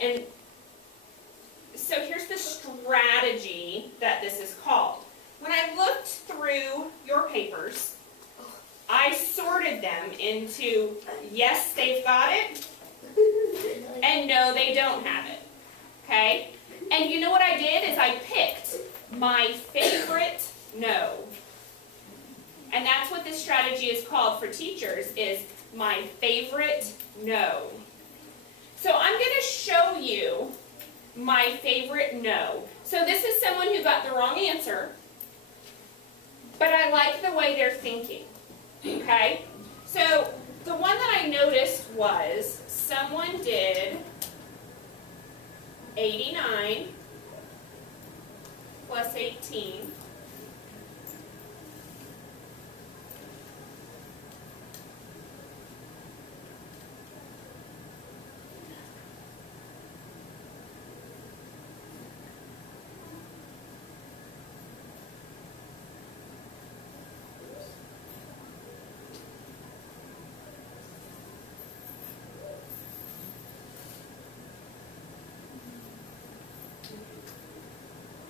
it. And so here's the strategy that this is called. When I looked through your papers, I sorted them into yes, they've got it, and no, they don't have it. Okay? And you know what I did is I picked my favorite no. And that's what this strategy is called for teachers, is my favorite no. So I'm going to show you my favorite no. So this is someone who got the wrong answer, but I like the way they're thinking. Okay? So the one that I noticed was someone did 89 plus 18.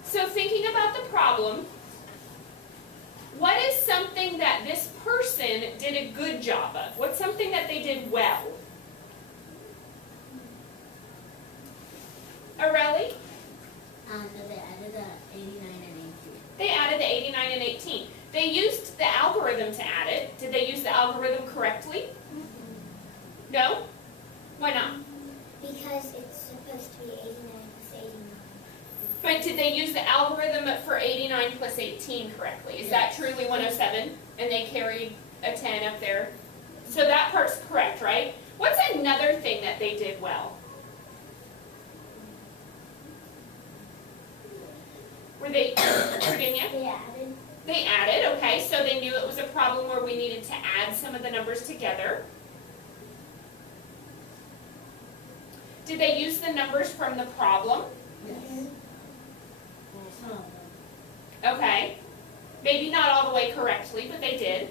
So thinking about the problem, what is something that this person did a good job of? What's something that they did well? Aurelie? They added the 89 and 18. They added the 89 and 18. They used the algorithm to add it. Did they use the algorithm correctly? No? Why not? Because it's supposed to be 89 plus 89. But did they use the algorithm for 89 plus 18 correctly? Is that truly 107? And they carried a 10 up there? So that part's correct, right? What's another thing that they did well? Were they, Virginia? They added. They added, okay, so they knew it was a problem where we needed to add some of the numbers together. Did they use the numbers from the problem? Yes. Okay. Maybe not all the way correctly, but they did.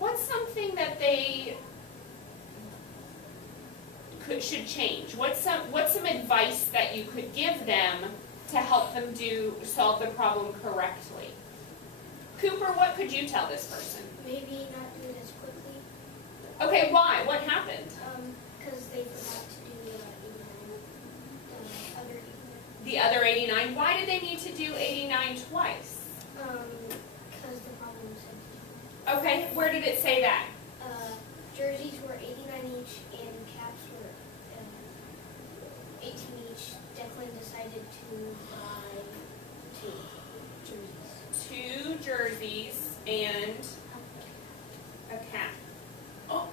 What's something that they should change? What's some advice that you could give them to help them solve the problem correctly? Cooper, what could you tell this person? Maybe not do it as quickly. Okay, why? What happened? Because they forgot to do 89. The other 89. Why did they need to do 89 twice? Because the problem said. Okay, where did it say that? Jerseys were 89 each and caps were 18 each. Declan decided to buy 2 jerseys. 2 jerseys and a cap. Oh.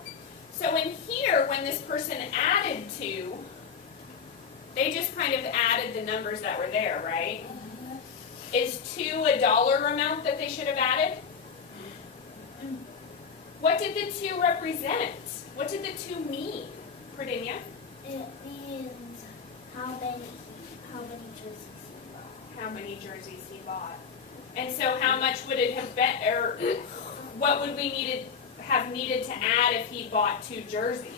So in here, when this person added 2, they just kind of added the numbers that were there, right? Is 2 a dollar amount that they should have added? What did the 2 represent? What did the 2 mean, Pradinia? It means how many jerseys he bought. How many jerseys he bought. And so how much would it have been, or what would we have needed to add if he bought 2 jerseys?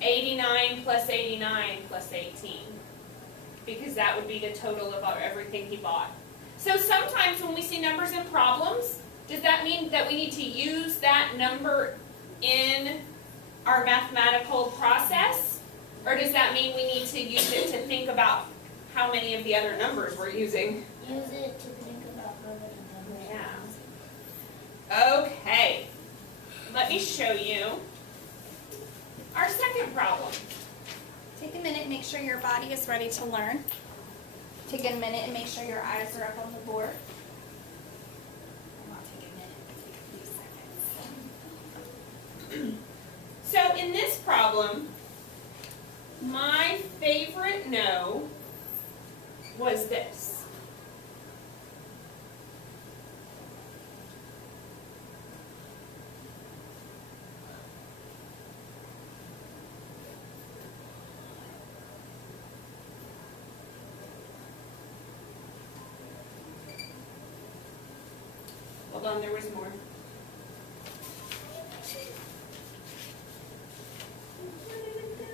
89 plus 89 plus 18. Because that would be the total of everything he bought. So sometimes when we see numbers in problems, does that mean that we need to use that number in our mathematical process? Or does that mean we need to use it to think about how many of the other numbers we're using? Use it to think about how many numbers. Yeah. Okay. Let me show you our second problem. Take a minute and make sure your body is ready to learn. Take a minute and make sure your eyes are up on the board. I'll take a minute, take a few seconds. So in this problem, my favorite no was this. Hold on, there was more. Where did it go?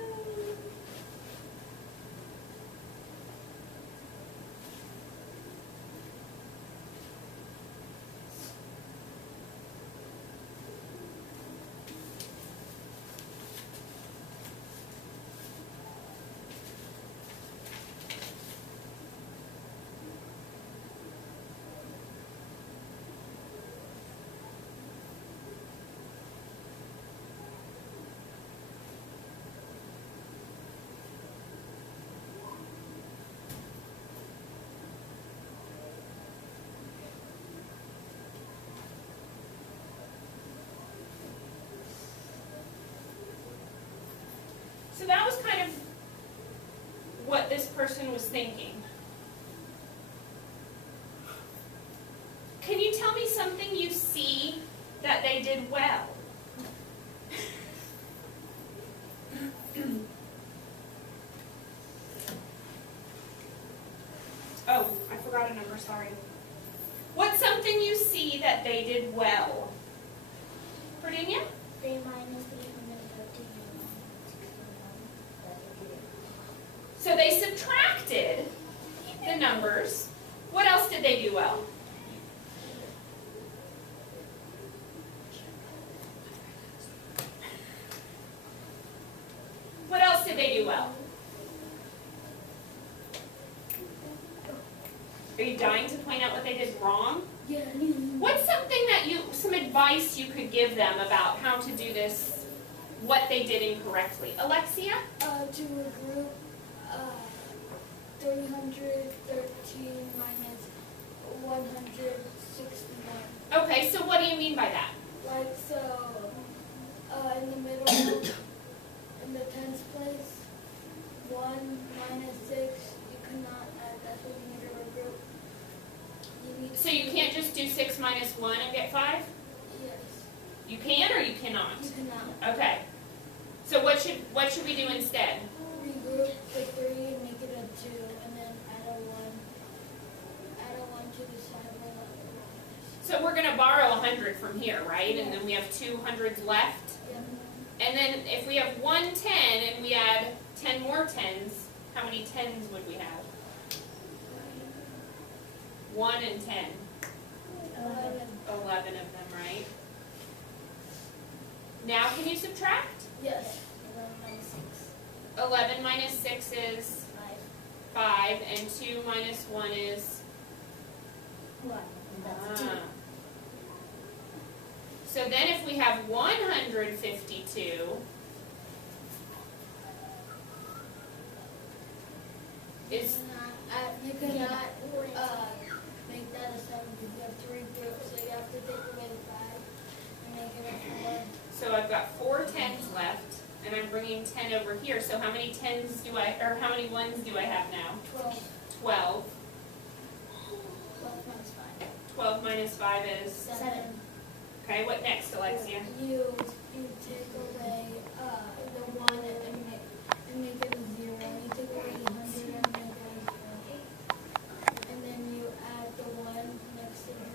So that was kind of what this person was thinking. Can you tell me something you see that they did well? Oh, I forgot a number, sorry. What's something you see that they did well? Virginia? They minus 313 and So they subtracted the numbers. What else did they do well? What else did they do well? Are you dying to point out what they did wrong? Yeah. What's something that some advice you could give them about how to do this, what they did incorrectly? Alexia? To regroup 313 minus 161. Okay, so what do you mean by that? Like so, in the middle, in the tens place, 1 minus 6, you cannot add. That's what you need to regroup. You need So you can't just do 6 minus 1 and get 5? Yes. You can or you cannot? You cannot. Okay. So what should we do instead? Regroup the 3 and make it a 2, and then add a 1. Add a 1 to the side of the So we're going to borrow 100 from here, right? And then we have 2 hundreds left. Yeah. And then if we have 1 10 and we add 10 more 10s, how many 10s would we have? 1 and 10. 11 of them, right? Now can you subtract? Yes. 11 minus 6. 11 minus 6 is 5, and 2 minus 1 is 1. Ah. So then if we have 152, is You cannot make that a 7 because you have 3 groups, so you have to take away the 5 and make it a 4. so I've got 4 10s left, and I'm bringing 10 over here. So how many 10s do I, or how many 1s do I have now? 12. 12. 12 minus 5. 12 minus 5 is, 7. okay, what next, Alexia? You take away the 1 and make it a 0. You take away the 100 and make it a 0. And then you add the 1 next to the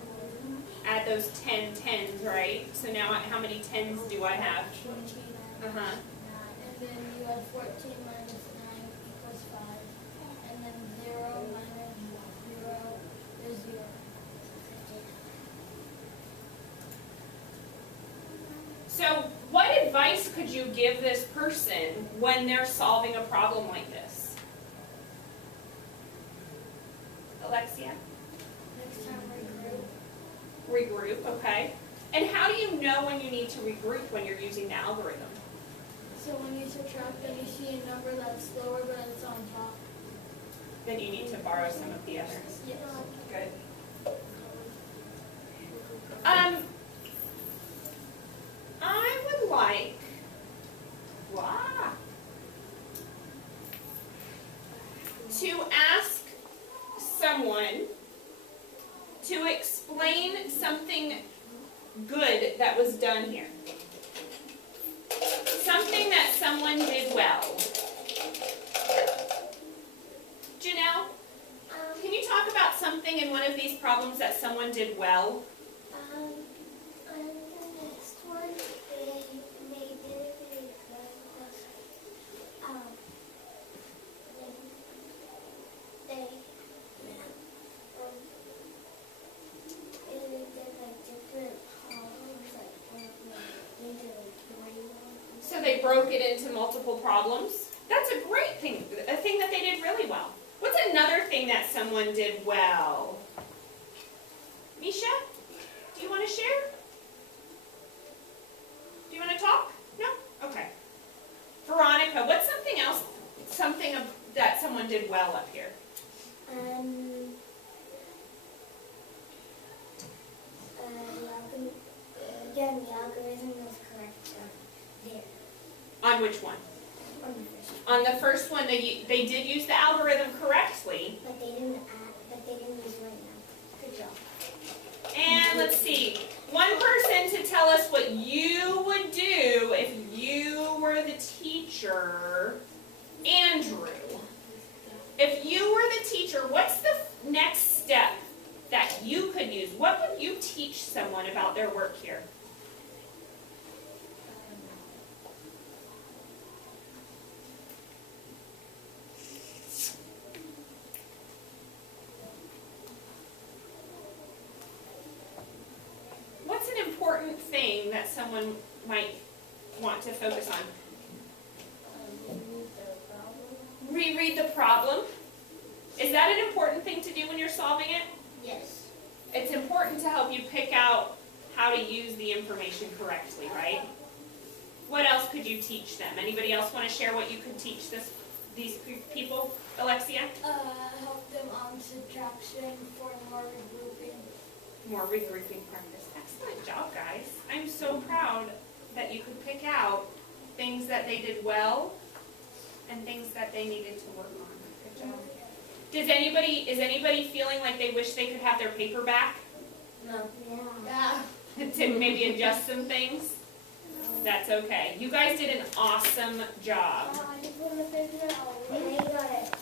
1. Add those 10 10s, right? So now how many 10s do I have? 14. Uh-huh. And then you add 14 minus 9 equals 5. And then 0 minus 0 is 0. So what advice could you give this person when they're solving a problem like this? Alexia? Next time regroup. Regroup, okay. And how do you know when you need to regroup when you're using the algorithm? So when you subtract and you see a number that's lower but it's on top. Then you need to borrow some of the others. Yes. Good. I would like, to ask someone to explain something good that was done here. Something that someone did well. Janelle, can you talk about something in one of these problems that someone did well? And the next one, they did it really good. They did like different problems, like they did like 3 So they broke it into multiple problems. That's a great thing, a thing that they did really well. What's another thing that someone did well? Misha, do you want to share? Do you want to talk? No? Okay. Veronica, what's something else, that someone did well up here? Again, the algorithm was correct there. On which one? On the first one. On the first one, they did use the algorithm correctly. But they didn't use right now. Good job. And let's see, one person to tell us what you would do if you were the teacher. Andrew, if you were the teacher, what's the next step that you could use? What would you teach someone about their work here? What's an important thing that someone might want to focus on? Reread the problem. Is that an important thing to do when you're solving it? Yes. It's important to help you pick out how to use the information correctly, right? What else could you teach them? Anybody else want to share what you could teach these people? Alexia? Help them on subtraction for more regrouping. More regrouping practice. Excellent job, guys. I'm so proud that you could pick out things that they did well and things that they needed to work on. Good job. Is anybody feeling like they wish they could have their paper back No. Yeah. to maybe adjust some things? That's okay. You guys did an awesome job. I just want to figure out. They got it.